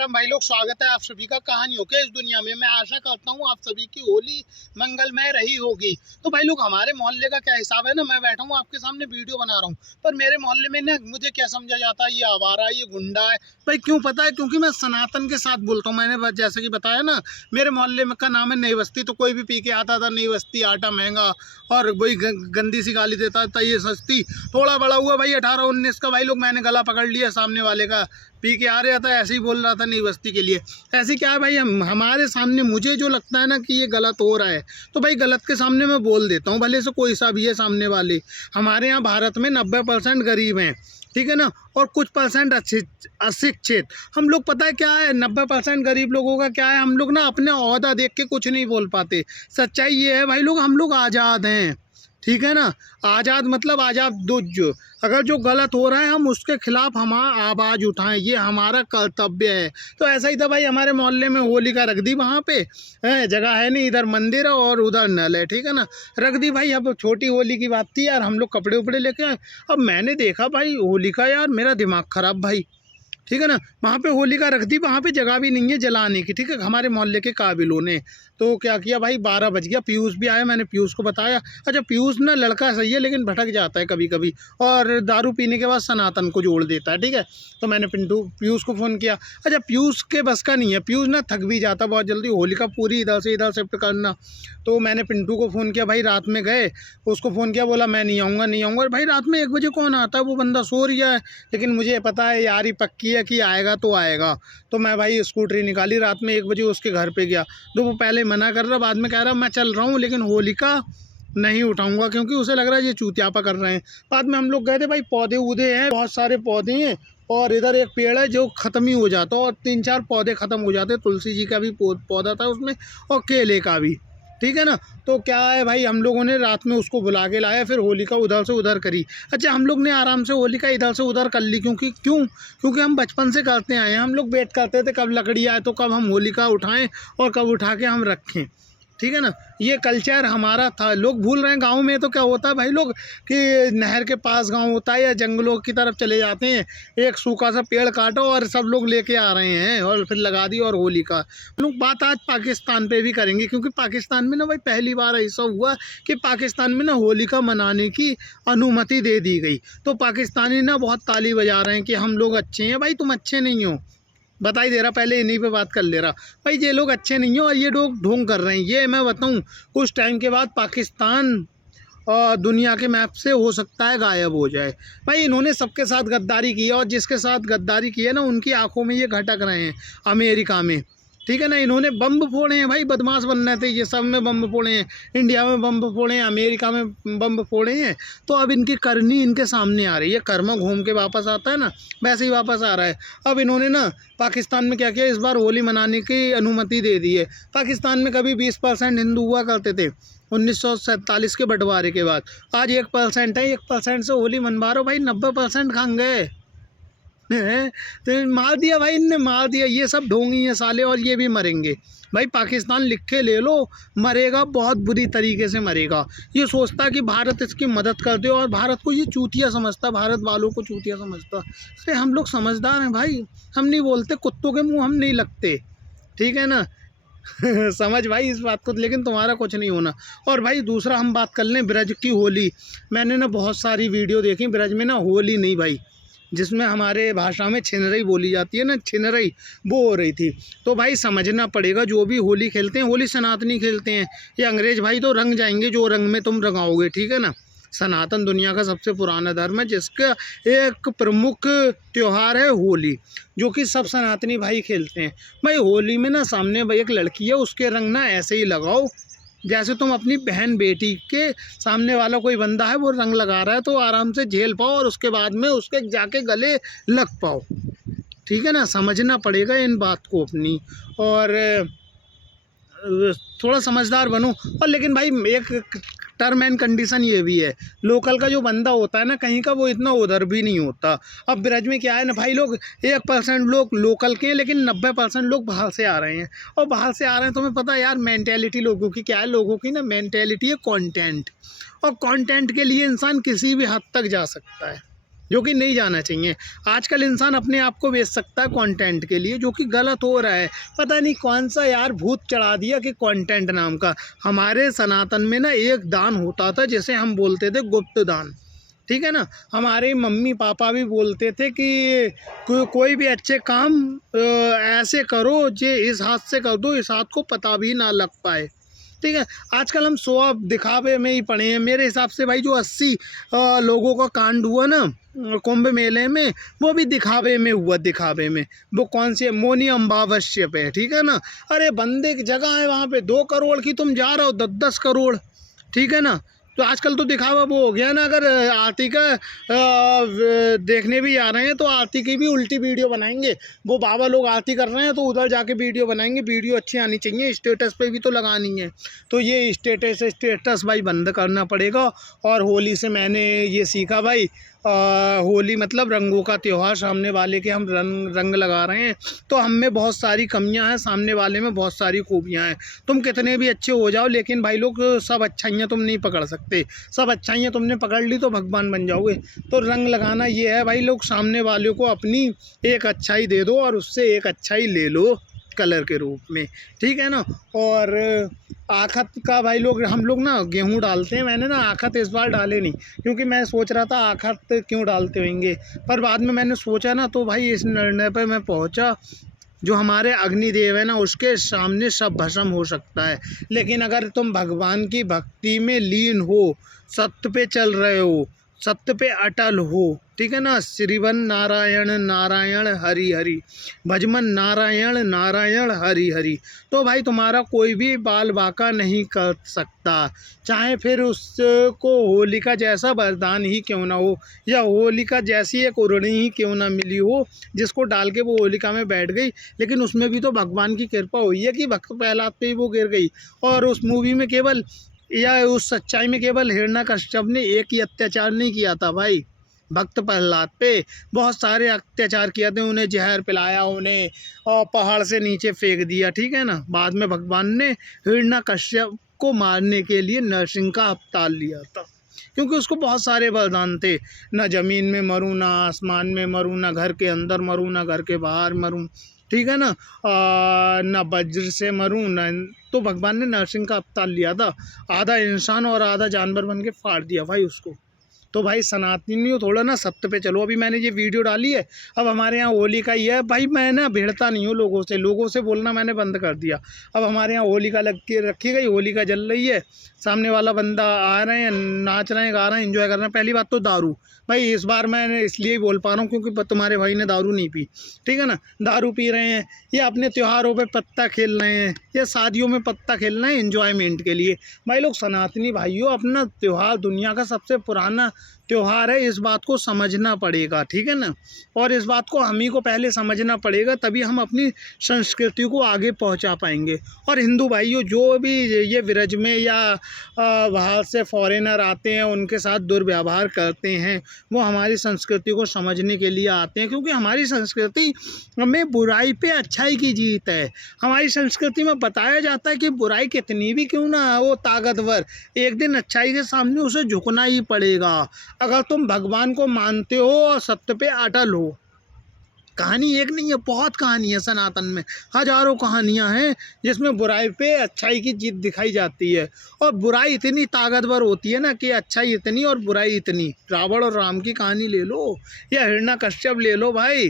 राम भाई लोग, स्वागत है आप सभी का कहानियों के इस दुनिया में। मैं आशा करता हूँ आप सभी की होली मंगलमय रही होगी। तो भाई लोग, हमारे मोहल्ले का क्या हिसाब है ना, मैं बैठा हूँ आपके सामने वीडियो बना रहा हूँ, पर मेरे मोहल्ले में ना मुझे क्या समझा जाता है, ये आवारा है, ये गुंडा है। भाई क्यों पता है? क्योंकि मैं सनातन के साथ बोलता हूँ। मैंने जैसे कि बताया ना, मेरे मोहल्ले में का नाम है नई बस्ती, तो कोई भी पी के आता था नई बस्ती, आटा महंगा, और वही गंदी सी गाली देता था, ये सस्ती। थोड़ा बड़ा हुआ भाई 18-19 का, भाई लोग मैंने गला पकड़ लिया सामने वाले का, पी के आ रहा था, ऐसे ही बोल रहा था नई बस्ती के लिए। ऐसे क्या है भाई, हमारे सामने मुझे जो लगता है ना कि ये गलत हो रहा है, तो भाई गलत के सामने मैं बोल देता हूँ, भले से कोई सा भी है सामने वाले। हमारे यहाँ भारत में 90% गरीब हैं, ठीक है ना, और कुछ परसेंट अशिक्षित। हम लोग पता है क्या है, 90% गरीब लोगों का क्या है, हम लोग ना अपने ओहदा देख के कुछ नहीं बोल पाते। सच्चाई ये है भाई लोग, हम लोग आज़ाद हैं, ठीक है ना। आज़ाद मतलब आज़ाद जो अगर जो गलत हो रहा है हम उसके खिलाफ हम आवाज़ उठाएं, ये हमारा कर्तव्य है। तो ऐसा ही था भाई, हमारे मोहल्ले में होली का रख दी, वहाँ पे जगह है नहीं, इधर मंदिर है और उधर नल है, ठीक है ना, रख दी भाई। अब छोटी होली की बात थी यार, हम लोग कपड़े उपड़े लेके आए। अब मैंने देखा भाई होली का, यार मेरा दिमाग ख़राब भाई, ठीक है ना। वहाँ पे होलिका रख दी, वहाँ पे जगह भी नहीं है जलाने की, ठीक है। हमारे मोहल्ले के काबिलों ने तो क्या किया भाई, 12 बज गया, पीयूष भी आया, मैंने पीयूष को बताया। अच्छा, पीयूष ना लड़का सही है लेकिन भटक जाता है कभी कभी, और दारू पीने के बाद सनातन को जोड़ देता है, ठीक है। तो मैंने पीयूष को फ़ोन किया। अच्छा, पीयूष के बस का नहीं है, पीयूष ना थक भी जाता बहुत जल्दी, होलिका पूरी इधर से इधर शिफ्ट करना। तो मैंने पिंटू को फ़ोन किया भाई, रात में गए, उसको फ़ोन किया, बोला मैं नहीं आऊँगा नहीं आऊँगा। भाई रात में 1 बजे कौन आता है, वो बंदा सो रहा है, लेकिन मुझे पता है यारी पक्की है कि आएगा तो आएगा। तो मैं भाई स्कूटरी निकाली, रात में 1 बजे उसके घर पे गया। तो वो पहले मना कर रहा, बाद में कह रहा मैं चल रहा हूँ लेकिन होलिका नहीं उठाऊंगा, क्योंकि उसे लग रहा है ये चूतियापा कर रहे हैं। बाद में हम लोग गए थे भाई, पौधे वूधे हैं, बहुत सारे पौधे हैं, और इधर एक पेड़ है जो ख़त्म ही हो जाता, और 3-4 पौधे ख़त्म हो जाते, तुलसी जी का भी पौधा था उसमें, और केले का भी, ठीक है ना। तो क्या है भाई, हम लोगों ने रात में उसको बुला के लाया, फिर होलिका उधर से उधर करी। अच्छा, हम लोग ने आराम से होलिका इधर से उधर कर ली, क्योंकि हम बचपन से करते आए हैं। हम लोग वेट करते थे कब लकड़ी आए तो कब हम होलिका उठाएं और कब उठा के हम रखें, ठीक है ना। ये कल्चर हमारा था, लोग भूल रहे हैं। गांव में तो क्या होता है भाई लोग, कि नहर के पास गांव होता है या जंगलों की तरफ चले जाते हैं, एक सूखा सा पेड़ काटो और सब लोग लेके आ रहे हैं और फिर लगा दी, और होली का लोग बात आज पाकिस्तान पे भी करेंगे, क्योंकि पाकिस्तान में ना भाई पहली बार ऐसा हुआ कि पाकिस्तान में ना होलिका मनाने की अनुमति दे दी गई। तो पाकिस्तानी ना बहुत ताली बजा रहे हैं कि हम लोग अच्छे हैं। भाई तुम अच्छे नहीं हो, बताई दे रहा, पहले इन्हीं पे बात कर ले रहा। भाई ये लोग अच्छे नहीं हो और ये लोग ढोंग कर रहे हैं। ये मैं बताऊं, कुछ टाइम के बाद पाकिस्तान और दुनिया के मैप से हो सकता है गायब हो जाए। भाई इन्होंने सबके साथ गद्दारी की है, और जिसके साथ गद्दारी की है ना, उनकी आंखों में ये घटक रहे हैं अमेरिका में, ठीक है ना। इन्होंने बम्ब फोड़े हैं भाई, बदमाश बन रहे थे ये, सब में बम्ब फोड़े हैं, इंडिया में बम्ब फोड़े हैं, अमेरिका में बम्ब फोड़े हैं। तो अब इनकी करनी इनके सामने आ रही है, कर्म घूम के वापस आता है ना, वैसे ही वापस आ रहा है। अब इन्होंने ना पाकिस्तान में क्या किया, इस बार होली मनाने की अनुमति दे दी है। पाकिस्तान में कभी 20% हिंदू हुआ करते थे 1947 के बंटवारे के बाद, आज 1% है। 1% से होली मनवा रहे हो भाई, 90% कहाँ गए? तो मार दिया भाई, इनने मार दिया। ये सब ढोंगी हैं साले, और ये भी मरेंगे भाई। पाकिस्तान लिख के ले लो, मरेगा बहुत बुरी तरीके से मरेगा। ये सोचता कि भारत इसकी मदद कर दे, और भारत को ये चूतिया समझता, भारत वालों को चूतिया समझता। अरे हम लोग समझदार हैं भाई, हम नहीं बोलते, कुत्तों के मुंह हम नहीं लगते, ठीक है ना। समझ भाई इस बात को, लेकिन तुम्हारा कुछ नहीं होना। और भाई दूसरा हम बात कर लें ब्रज की होली। मैंने ना बहुत सारी वीडियो देखी, ब्रज में ना होली नहीं भाई, जिसमें हमारे भाषा में छिनरई बोली जाती है ना, छिनरई, वो हो रही थी। तो भाई समझना पड़ेगा, जो भी होली खेलते हैं, होली सनातनी खेलते हैं, ये अंग्रेज भाई तो रंग जाएंगे जो रंग में तुम रंगाओगे, ठीक है ना। सनातन दुनिया का सबसे पुराना धर्म है, जिसका एक प्रमुख त्यौहार है होली, जो कि सब सनातनी भाई खेलते हैं। भाई होली में ना सामने भाई एक लड़की है, उसके रंग ना ऐसे ही लगाओ जैसे तुम अपनी बहन बेटी के सामने वाला कोई बंदा है वो रंग लगा रहा है, तो आराम से झेल पाओ, और उसके बाद में उसके जाके गले लग पाओ, ठीक है ना। समझना पड़ेगा इन बात को अपनी, और थोड़ा समझदार बनो। और लेकिन भाई एक टर्म एंड कंडीशन ये भी है, लोकल का जो बंदा होता है ना कहीं का, वो इतना उधर भी नहीं होता। अब ब्रज में क्या है ना भाई, लोग 1% लोग लोकल के हैं, लेकिन 90% लोग बाहर से आ रहे हैं। और बाहर से आ रहे हैं, तुम्हें पता है यार मेंटेलिटी लोगों की क्या है, लोगों की ना मेंटेलिटी है कंटेंट, और कंटेंट के लिए इंसान किसी भी हद तक जा सकता है, जो कि नहीं जाना चाहिए। आजकल इंसान अपने आप को बेच सकता है कंटेंट के लिए, जो कि गलत हो रहा है। पता नहीं कौन सा यार भूत चढ़ा दिया कि कंटेंट नाम का। हमारे सनातन में ना एक दान होता था, जैसे हम बोलते थे गुप्त दान, ठीक है ना। हमारे मम्मी पापा भी बोलते थे कि कोई भी अच्छे काम ऐसे करो जे इस हाथ से कर दो, इस हाथ को पता भी ना लग पाए, ठीक है। आजकल हम सो दिखावे में ही पड़े हैं। मेरे हिसाब से भाई जो 80 लोगों का कांड हुआ ना कुंभ मेले में, वो भी दिखावे में हुआ। दिखावे में वो कौन सी मौनी अमावस्या पे, ठीक है ना। अरे बंदे की जगह है वहाँ पे 2 करोड़ की, तुम जा रहे हो 10-10 करोड़, ठीक है ना। तो आजकल तो दिखावा वो हो गया ना। अगर आरती का देखने भी आ रहे हैं तो आरती की भी उल्टी वीडियो बनाएंगे। वो बाबा लोग आरती कर रहे हैं तो उधर जाके वीडियो बनाएंगे। वीडियो अच्छी आनी चाहिए, स्टेटस पे भी तो लगानी है। तो ये स्टेटस भाई बंद करना पड़ेगा। और होली से मैंने ये सीखा भाई, होली मतलब रंगों का त्यौहार। सामने वाले के हम रंग लगा रहे हैं तो हम में बहुत सारी कमियां हैं, सामने वाले में बहुत सारी खूबियां हैं। तुम कितने भी अच्छे हो जाओ, लेकिन भाई लोग सब अच्छाइयाँ तुम नहीं पकड़ सकते। सब अच्छाइयाँ तुमने पकड़ ली तो भगवान बन जाओगे। तो रंग लगाना ये है भाई लोग, सामने वाले को अपनी एक अच्छाई दे दो और उससे एक अच्छाई ले लो कलर के रूप में, ठीक है ना। और आखत का भाई लोग, हम लोग ना गेहूँ डालते हैं। मैंने ना आखत इस बार डाले नहीं, क्योंकि मैं सोच रहा था आखत क्यों डालते होंगे, पर बाद में मैंने सोचा ना तो भाई इस निर्णय पर मैं पहुंचा, जो हमारे अग्निदेव है ना उसके सामने सब भस्म हो सकता है। लेकिन अगर तुम भगवान की भक्ति में लीन हो, सत्य पे चल रहे हो, सत्य पे अटल हो, ठीक है ना। श्रीवन नारायण नारायण हरि हरि, भजमन नारायण नारायण हरि हरि, तो भाई तुम्हारा कोई भी बाल बाका नहीं कर सकता। चाहे फिर उसको होलिका जैसा वरदान ही क्यों ना हो, या होलिका जैसी एक उड़नी ही क्यों ना मिली हो जिसको डाल के वो होलिका में बैठ गई, लेकिन उसमें भी तो भगवान की कृपा हुई है कि भक्त प्रहलाद पे ही वो गिर गई। और उस मूवी में केवल, या उस सच्चाई में केवल हिरण्यकश्यप ने एक ही अत्याचार नहीं किया था भाई, भक्त प्रहलाद पे बहुत सारे अत्याचार किया थे। उन्हें जहर पिलाया, उन्हें और पहाड़ से नीचे फेंक दिया, ठीक है ना। बाद में भगवान ने हिरण्यकश्यप को मारने के लिए नरसिंह का अवतार लिया था, क्योंकि उसको बहुत सारे वरदान थे। ना ज़मीन में मरूँ, ना आसमान में मरूँ, ना घर के अंदर मरूँ, ना घर के बाहर मरूँ, ठीक है ना। ना वज्र से मरूँ ना, तो भगवान ने नरसिंह का अवतार लिया था। आधा इंसान और आधा जानवर बन के फाड़ दिया भाई उसको। तो भाई सनातनियों थोड़ा ना सत्य पे चलो। अभी मैंने ये वीडियो डाली है, अब हमारे यहाँ होली का ही है भाई। मैं ना भिड़ता नहीं हूँ लोगों से बोलना मैंने बंद कर दिया। अब हमारे यहाँ होलिका लग के रखी गई, होलिका जल रही है, सामने वाला बंदा आ रहे हैं, नाच रहे हैं, गा रहे हैं, एंजॉय कर रहे हैं। पहली बात तो दारू भाई, इस बार मैं इसलिए ही बोल पा रहा हूँ क्योंकि तुम्हारे भाई ने दारू नहीं पी, ठीक है ना। दारू पी रहे हैं, या अपने त्योहारों पे पत्ता खेल रहे हैं, या शादियों में पत्ता खेल रहे हैं एंजॉयमेंट के लिए। भाई लोग सनातनी भाइयों, अपना त्यौहार दुनिया का सबसे पुराना त्यौहार है, इस बात को समझना पड़ेगा, ठीक है ना। और इस बात को हम ही को पहले समझना पड़ेगा, तभी हम अपनी संस्कृति को आगे पहुंचा पाएंगे। और हिंदू भाइयों, जो भी ये विरज में या बाहर से फॉरेनर आते हैं उनके साथ दुर्व्यवहार करते हैं, वो हमारी संस्कृति को समझने के लिए आते हैं, क्योंकि हमारी संस्कृति में बुराई पे अच्छाई की जीत है। हमारी संस्कृति में बताया जाता है कि बुराई कितनी भी क्यों ना हो ताकतवर, एक दिन अच्छाई के सामने उसे झुकना ही पड़ेगा। अगर तुम भगवान को मानते हो और सत्य पे अटल हो। कहानी एक नहीं है, बहुत कहानी है सनातन में, हजारों कहानियां हैं जिसमें बुराई पे अच्छाई की जीत दिखाई जाती है। और बुराई इतनी ताकतवर होती है ना कि अच्छाई इतनी और बुराई इतनी। रावण और राम की कहानी ले लो, या हिरण्यकश्यप ले लो भाई,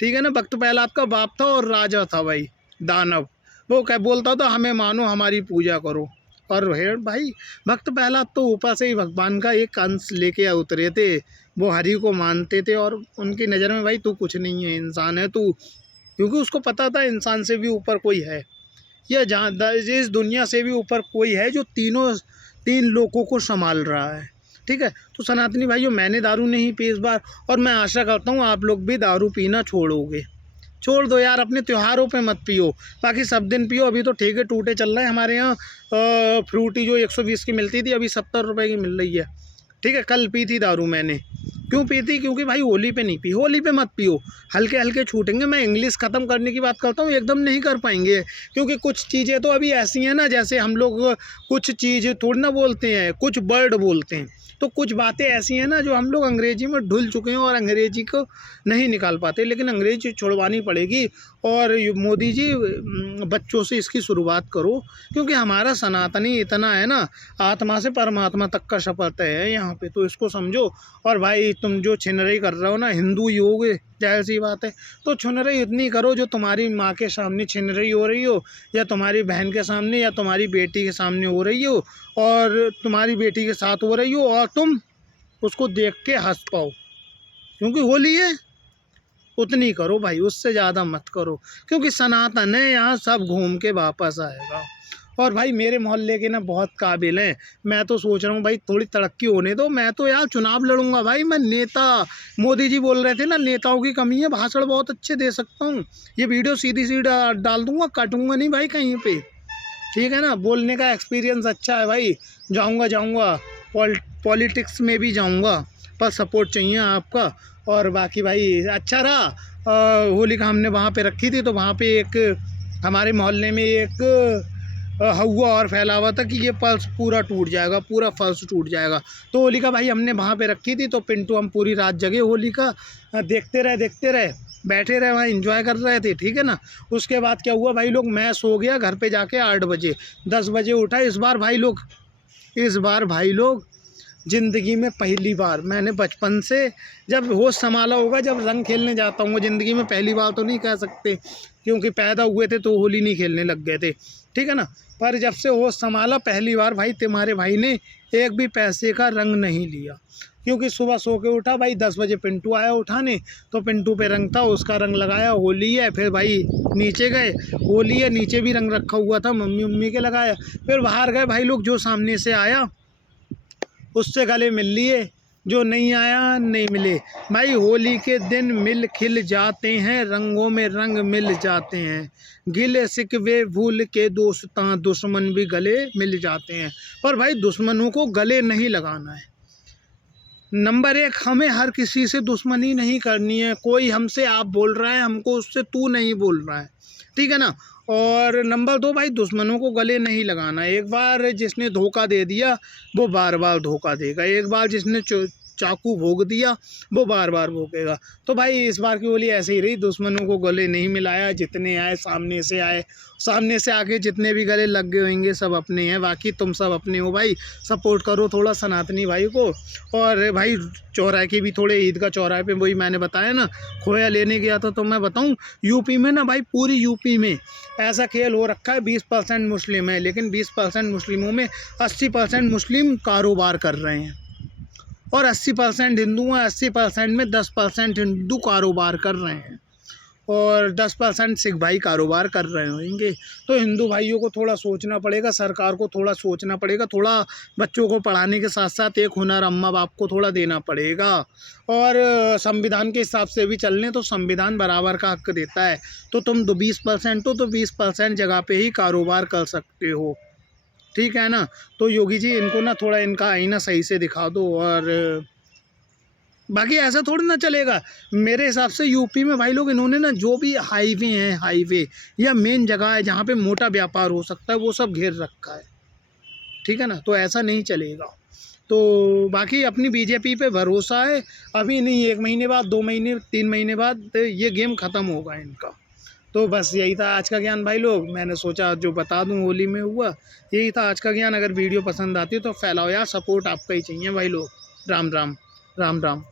ठीक है ना। भक्त प्रहलाद का बाप था और राजा था भाई, दानव। वो क्या बोलता था, हमें मानो, हमारी पूजा करो। और हेर भाई, भक्त प्रहलाद तो ऊपर से ही भगवान का एक अंश लेके उतरे थे। वो हरि को मानते थे और उनकी नज़र में भाई तू कुछ नहीं है, इंसान है तू, क्योंकि उसको पता था इंसान से भी ऊपर कोई है, या जहाँ इस दुनिया से भी ऊपर कोई है जो तीन लोगों को संभाल रहा है, ठीक है। तो सनातनी भाइयों, मैंने दारू नहीं पी इस बार, और मैं आशा करता हूँ आप लोग भी दारू पीना छोड़ोगे। छोड़ दो यार, अपने त्योहारों पे मत पियो, बाकी सब दिन पियो। अभी तो ठेके टूटे चल रहे हैं हमारे यहाँ। फ्रूटी जो 120 की मिलती थी अभी 70 रुपये की मिल रही है, ठीक है। कल पी थी दारू मैंने, क्यों पीती? क्योंकि भाई होली पे नहीं पी, होली पे मत पियो, हल्के हल्के छूटेंगे। मैं इंग्लिश ख़त्म करने की बात करता हूँ, एकदम नहीं कर पाएंगे, क्योंकि कुछ चीज़ें तो अभी ऐसी हैं ना, जैसे हम लोग कुछ चीज़ थोड़ी ना बोलते हैं, कुछ वर्ड बोलते हैं, तो कुछ बातें ऐसी हैं ना जो हम लोग अंग्रेजी में ढुल चुके हैं और अंग्रेजी को नहीं निकाल पाते, लेकिन अंग्रेजी छुड़वानी पड़ेगी। और मोदी जी बच्चों से इसकी शुरुआत करो, क्योंकि हमारा सनातनी इतना है ना, आत्मा से परमात्मा तक का शपथ है यहाँ पे, तो इसको समझो। और भाई तुम जो छिनरई कर रहे हो ना, हिंदू ही होगे, जाहिर सी बात है, तो छिनरई इतनी करो जो तुम्हारी माँ के सामने छिनरई हो रही हो, या तुम्हारी बहन के सामने, या तुम्हारी बेटी के सामने हो रही हो, और तुम्हारी बेटी के साथ हो रही हो, और तुम उसको देख के हंस पाओ, क्योंकि होली है। उतनी करो भाई, उससे ज़्यादा मत करो, क्योंकि सनातन है, यहाँ सब घूम के वापस आएगा। और भाई मेरे मोहल्ले के ना बहुत काबिल हैं, मैं तो सोच रहा हूँ भाई थोड़ी तरक्की होने दो, मैं तो यार चुनाव लड़ूंगा भाई, मैं नेता। मोदी जी बोल रहे थे ना नेताओं की कमी है, भाषण बहुत अच्छे दे सकता हूँ, ये वीडियो सीधी सीधी डाल दूंगा, काटूंगा नहीं भाई कहीं पे, ठीक है ना। बोलने का एक्सपीरियंस अच्छा है भाई, जाऊंगा पॉलिटिक्स में भी जाऊंगा, पर सपोर्ट चाहिए आपका। और बाकी भाई अच्छा रहा, होली का हमने वहाँ पे रखी थी, तो वहाँ पे एक हमारे मोहल्ले में एक हवा और फैला हुआ था कि ये पल्स पूरा टूट जाएगा, पूरा फल्स टूट जाएगा। तो होली का भाई हमने वहाँ पे रखी थी, तो पिंटू हम पूरी रात जगे होली का, देखते रहे, बैठे रहे वहाँ, एंजॉय कर रहे थे, ठीक है ना। उसके बाद क्या हुआ भाई लोग, मैं सो गया घर पे जाके 8 बजे, 10 बजे उठा। इस बार भाई लोग ज़िंदगी में पहली बार, मैंने बचपन से जब होश संभाला होगा, जब रंग खेलने जाता हूँ, ज़िंदगी में पहली बार तो नहीं कह सकते, क्योंकि पैदा हुए थे तो होली नहीं खेलने लग गए थे, ठीक है ना। पर जब से होश संभाला पहली बार भाई तुम्हारे भाई ने एक भी पैसे का रंग नहीं लिया, क्योंकि सुबह सो के उठा भाई, 10 बजे पिंटू आया उठाने, तो पिंटू पे रंग था, उसका रंग लगाया, होली है। फिर भाई नीचे गए, होली है, नीचे भी रंग रखा हुआ था, मम्मी के लगाया। फिर बाहर गए भाई लोग, जो सामने से आया उससे गले मिल लिए, जो नहीं आया नहीं मिले। भाई होली के दिन मिल खिल जाते हैं, रंगों में रंग मिल जाते हैं, गिले शिकवे भूल के दोस्तां दुश्मन भी गले मिल जाते हैं। पर भाई दुश्मनों को गले नहीं लगाना है। नंबर 1, हमें हर किसी से दुश्मनी नहीं करनी है, कोई हमसे आप बोल रहा है, हमको उससे तू नहीं बोल रहा है, ठीक है ना। और नंबर 2 भाई दुश्मनों को गले नहीं लगाना। एक बार जिसने धोखा दे दिया वो बार बार धोखा देगा, एक बार जिसने चाकू भोग दिया वो बार बार भोगेगा। तो भाई इस बार की होली ऐसे ही रही, दुश्मनों को गले नहीं मिलाया, जितने आए सामने से आके जितने भी गले लग गए होंगे सब अपने हैं, बाकी तुम सब अपने हो भाई, सपोर्ट करो थोड़ा सनातनी भाई को। और भाई चौराहे की भी थोड़े, ईद का चौराहे पे वही मैंने बताया ना, खोया लेने गया था, तो मैं बताऊं यूपी में ना भाई, पूरी यूपी में ऐसा खेल हो रखा है, 20% मुस्लिम है, लेकिन 20% मुस्लिमों में 80% मुस्लिम कारोबार कर रहे हैं, और 80% हिंदू हैं, 80% में 10% हिंदू कारोबार कर रहे हैं, और 10% सिख भाई कारोबार कर रहे होंगे। तो हिंदू भाइयों को थोड़ा सोचना पड़ेगा, सरकार को थोड़ा सोचना पड़ेगा, थोड़ा बच्चों को पढ़ाने के साथ साथ एक हुनर अम्मा बाप को थोड़ा देना पड़ेगा। और संविधान के हिसाब से भी चलने, तो संविधान बराबर का हक देता है, तो तुम 20% हो तो 20% जगह पे ही कारोबार कर सकते हो, ठीक है ना। तो योगी जी इनको ना थोड़ा इनका आईना सही से दिखा दो। और बाकी ऐसा थोड़ी ना चलेगा, मेरे हिसाब से यूपी में भाई लोग इन्होंने ना जो भी हाईवे या मेन जगह है जहाँ पे मोटा व्यापार हो सकता है वो सब घेर रखा है, ठीक है ना। तो ऐसा नहीं चलेगा। तो बाकी अपनी बीजेपी पे भरोसा है, अभी नहीं, 1 महीने बाद, 2 महीने, 3 महीने बाद ये गेम ख़त्म होगा इनका। तो बस यही था आज का ज्ञान भाई लोग, मैंने सोचा जो बता दूं होली में हुआ, यही था आज का ज्ञान। अगर वीडियो पसंद आती है तो फैलाओ यार, सपोर्ट आपका ही चाहिए भाई लोग। राम राम।